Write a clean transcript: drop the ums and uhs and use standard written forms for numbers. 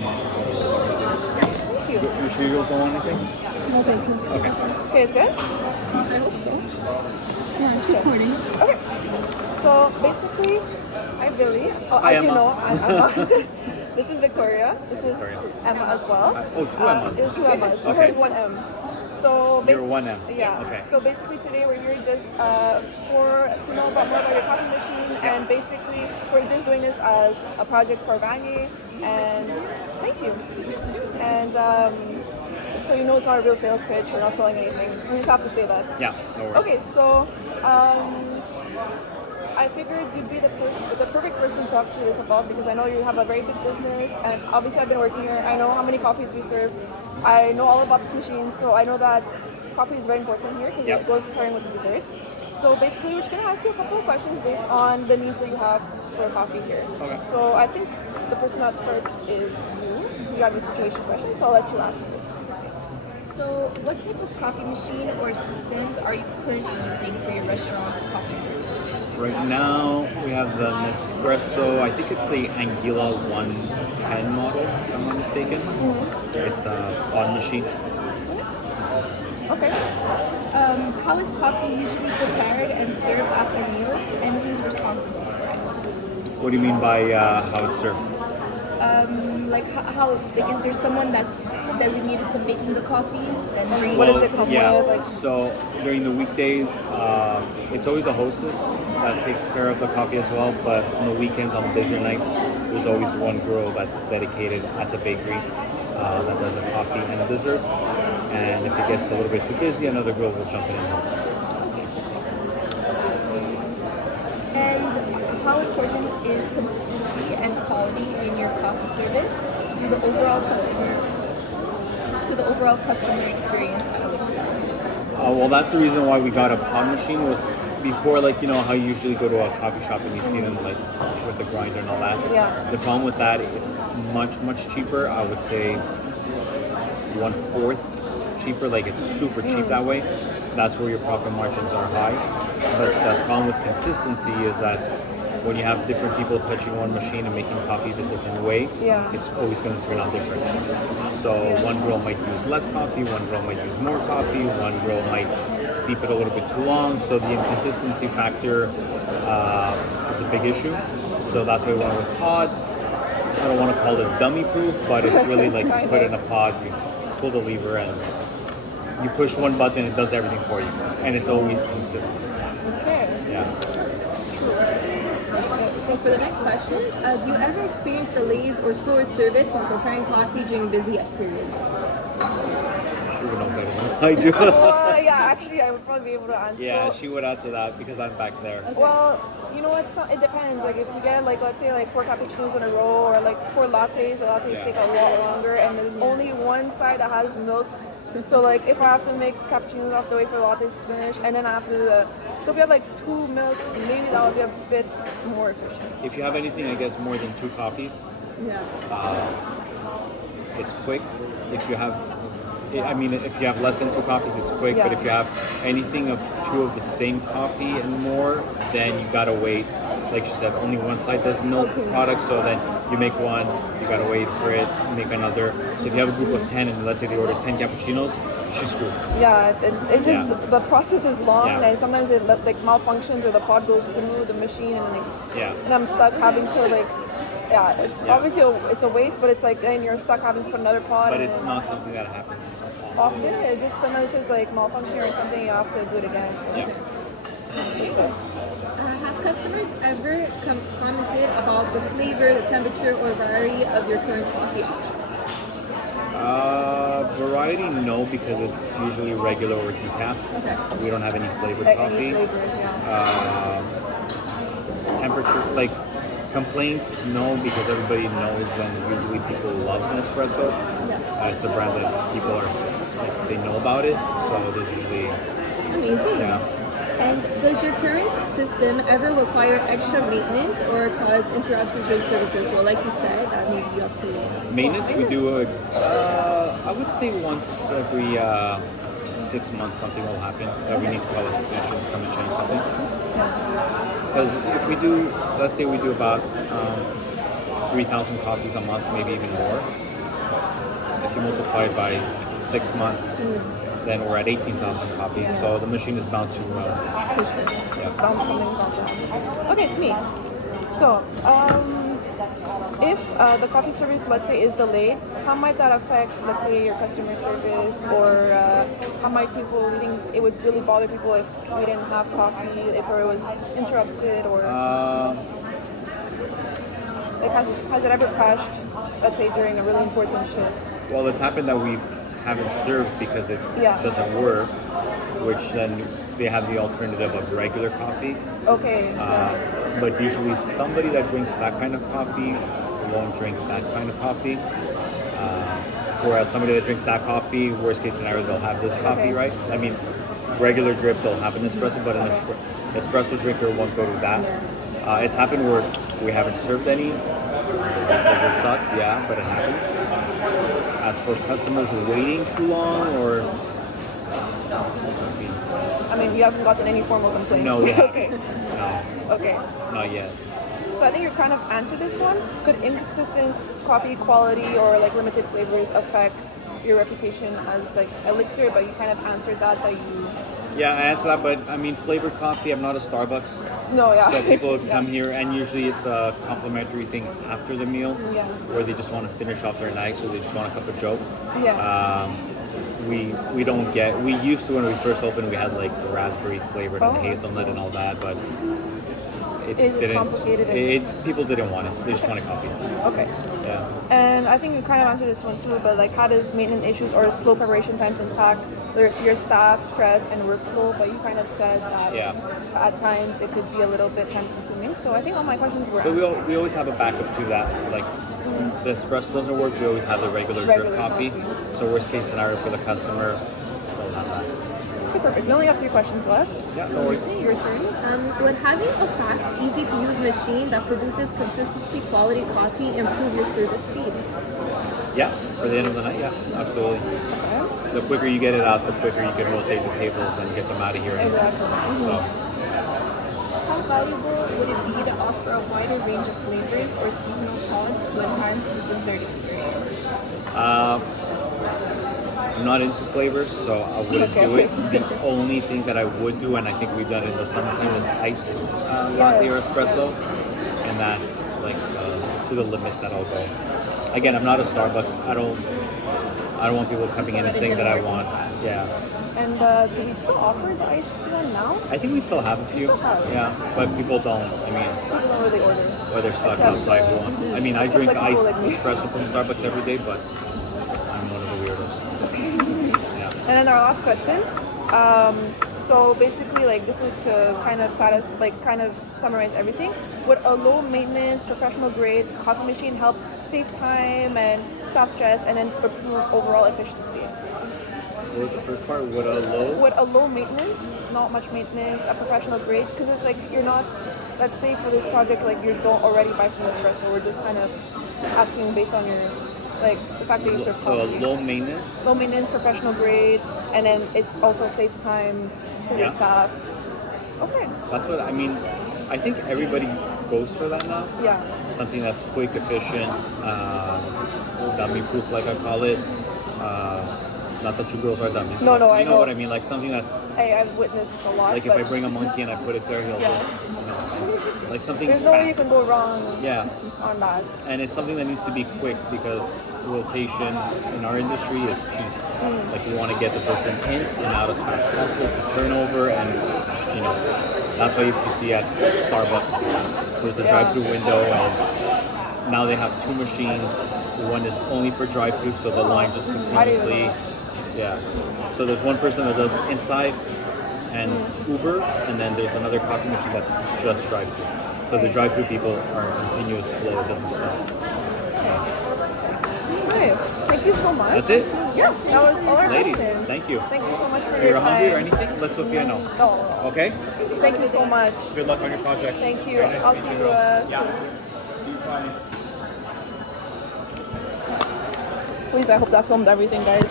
Thank you. You sure you don't want anything? No, thank you. Okay. Okay, it's good? I hope so. Yeah, it's recording. Okay. So basically, I'm Billy. Oh, Hi, as you Emma. know, I'm Emma. This is Victoria. This is Victoria. Emma as well. Oh, two Emmas. It's two Emmas. Okay. Hers one M. So You're one M. Yeah. Okay. So basically today we're here just to know about more about your coffee machine, and basically we're just doing this as a project for Vangi. And thank you. And so you know it's not a real sales pitch. We're not selling anything. We just have to say that. Yeah, no worries. Okay, so I figured you'd be the perfect person to talk to this about, because I know you have a very big business, and obviously I've been working here. I know how many coffees we serve. I know all about this machine, so I know that coffee is very important here because Yep. it goes pairing with the desserts. So basically, we're just going to ask you a couple of questions based on the needs that you have for coffee here. Okay. So I think the person that starts is you. You have your situation questions, so I'll let you ask. So, what type of coffee machine or systems are you currently using for your restaurant's coffee service? Right now we have the Nespresso. I think it's the Anguilla 110 model, if I'm not mistaken. It's a pod machine. Okay. How is coffee usually prepared and served after meals, and who's responsible for it? What do you mean by how it's served? Like, is there someone that's designated to making the coffees and bringing What it? does it come yeah. with? Like, So during the weekdays, it's always a hostess that takes care of the coffee as well. But on the weekends, on busier nights, there's always one girl that's dedicated at the bakery that does the coffee and the desserts. And if it gets a little bit too busy, another girl will jump in and help. And how important is consistency and quality in your coffee service to the overall customer experience at Elixir? Well, that's the reason why we got a pod machine. Was before, like, you know how you usually go to a coffee shop and you see them like with the grinder and all that. Yeah. The problem with that, it's much cheaper. I would say 1/4 cheaper. Like, it's super cheap that way. That's where your profit margins are high. But the problem with consistency is that when you have different people touching one machine and making coffees a different way, Yeah. it's always going to turn out different. So one girl might use less coffee, one girl might use more coffee, one girl might steep it a little bit too long. So the inconsistency factor is a big issue. So that's why we went with pod. I don't want to call it dummy proof, but it's really like you put in a pod, you pull the lever, and you push one button, it does everything for you. And it's always consistent. okay. Yeah. So for the next question, do you ever experience delays or slower service when preparing coffee during busy periods? She would know better than I do. Well, yeah, actually, I would probably be able to answer. Yeah, Well, she would answer that because I'm back there. Well, you know what? It depends. Like, if you get, like, let's say, like 4 cappuccinos in a row, or like 4 lattes, the lattes Yeah. take a lot longer, and there's only one side that has milk. So, like, if I have to make cappuccinos, I have to wait for the lattes to finish, and then I have to do the. So, if you have like 2 milks, maybe that would be a bit more efficient. If you have anything, I guess, more than 2 coffees, Yeah. it's quick. If you have, I mean, if you have less than 2 coffees, it's quick. Yeah. But if you have anything of 2 of the same coffee and more, then you gotta wait. Like she said, only one side does milk products, so then you make one, you gotta wait for it, make another. So if you have a group of 10, and let's say they order 10 cappuccinos, she's screwed. Yeah, it's just Yeah. the process is long, Yeah. and sometimes it like malfunctions, or the pod goes through the machine, and then Yeah. and I'm stuck having to like. Yeah, it's Yeah. obviously it's a waste, but it's like then you're stuck having to put another pod. But and it's then not something that happens often. It just sometimes it's like malfunction or something. You have to do it again. So. Yeah. Makes sense. Have customers ever commented about the flavor, the temperature, or variety of your current coffee option? Variety, no, because it's usually regular or decaf. Okay. We don't have any flavored Like coffee. any flavors, yeah. Temperature, like complaints, no, because everybody knows, and usually people love Nespresso. It's a brand that people are like, they know about it, so there's usually Amazing. yeah. And does your current system ever require extra maintenance or cause interruptions during services? Well, like you said, that maybe you have to. Maintenance we do I would say once every 6 months something will happen that we need to call a technician to come and change something. Because if we do, let's say we do about 3,000 coffees a month, maybe even more, if you multiply it by 6 months, then we're at 18,000 copies. So the machine is bound to. It's bound something about that. Okay, it's me. So, if the coffee service, let's say, is delayed, how might that affect, let's say, your customer service, or how might people think it would really bother people if we didn't have coffee, if it was interrupted, or like has it ever crashed, let's say, during a really important shift? Well, it's happened that we haven't served because it Yeah. doesn't work, which then they have the alternative of regular coffee. Okay. But usually somebody that drinks that kind of coffee won't drink that kind of coffee. Whereas somebody that drinks that coffee, worst case scenario, they'll have this coffee, Okay. right? I mean, regular drip, they'll have an espresso, but an espresso drinker won't go to that. It's happened where we haven't served any. Does it suck? Yeah, but it happens. As for customers waiting too long, or I mean, you haven't gotten any formal complaints. no, we haven't. Okay. No, Okay. not yet. So I think you kind of answered this one. Could inconsistent coffee quality or like limited flavors affect your reputation as like Elixir? But you kind of answered that you. Yeah, I answered that, but I mean, flavored coffee. I'm not a Starbucks. No, yeah. So people would Yeah. come here, and usually it's a complimentary thing after the meal, Yeah. where they just want to finish off their night, so they just want a cup of Joe. Yeah. We don't get. We used to when we first opened. We had like the raspberry flavored and Oh. hazelnut and all that, but it Is it didn't. complicated? People didn't want it. They just wanted coffee. Okay. Yeah. And I think you kind of answered this one too, but like how does maintenance issues or slow preparation times impact your staff, stress, and workflow? But you kind of said that Yeah. at times it could be a little bit time consuming. So I think all my questions were But answered. we always have a backup to that. Like the espresso doesn't work, we always have the regular drip Regular coffee. coffee. So worst case scenario for the customer, they'll have that. Okay, perfect. We only have 3 questions left. Yeah, no worries. It's your turn. Would having a fast, easy-to-use machine that produces consistency quality coffee improve your service speed? Yeah, for the end of the night, yeah, absolutely. Okay. The quicker you get it out, the quicker you can rotate the tables and get them out of here. Exactly. So, How valuable would it be to offer a wider range of flavors or seasonal pods to enhance the dessert experience? I'm not into flavors, so I wouldn't Okay. do it. The only thing that I would do, and I think we've done it in the summertime, is iced latte or espresso, and that's like to the limit that I'll go. Again, I'm not a Starbucks. I don't want people coming in and saying that I want. Yeah, And do we still offer the iced one now? I think we still have a few. still have. Yeah, but people don't. I mean, People don't really order. whether sucks Except, outside, who wants? I mean, I except, drink like, people iced like me. espresso from Starbucks every day, but I'm one of the weirdos. Yeah. And then our last question. So basically, like this is to kind of kind of summarize everything. Would a low maintenance, professional grade coffee machine help save time and stop stress, and then improve overall efficiency? What was the first part? Would a low? Would a low maintenance, not much maintenance, a professional grade? Because it's like you're not. Let's say for this project, like you don't already buy from Espresso. We're just kind of asking based on your like the fact that you serve So a coffee. low maintenance? Low maintenance, professional grade, and then it also saves time for your Yeah. staff. Okay. That's what I mean. I think everybody goes for that now. Yeah. Something that's quick, efficient, dummy proof, like I call it. Not that you girls are dummies. No, but no, I you know know. what I mean. Like something that's Hey, I've witnessed a lot. like if but I bring a monkey and I put it there, he'll Yeah. just like something. there's no way you fast. can go wrong Yeah, on that. and it's something that needs to be quick because rotation in our industry is key. Like we want to get the person in and out as fast as possible to turnover, and you know that's why you see at Starbucks there's the drive-through window, and now they have 2 machines. One is only for drive-through, so the line just continuously. Yeah. So there's one person that does inside and Uber, and then there's another coffee machine that's just drive-through. So the drive-through people are a continuous flow; it doesn't stop. Okay. Thank you so much. That's it. Yeah, that was all our Ladies, questions. thank you. Thank you so much for If your you're time. hungry or anything, let Sophia know. No. Okay? Thank you so much. Good luck on your project. Thank you. Very nice I'll to see meet you girls. soon. See you Friday. Please, I hope that filmed everything, guys.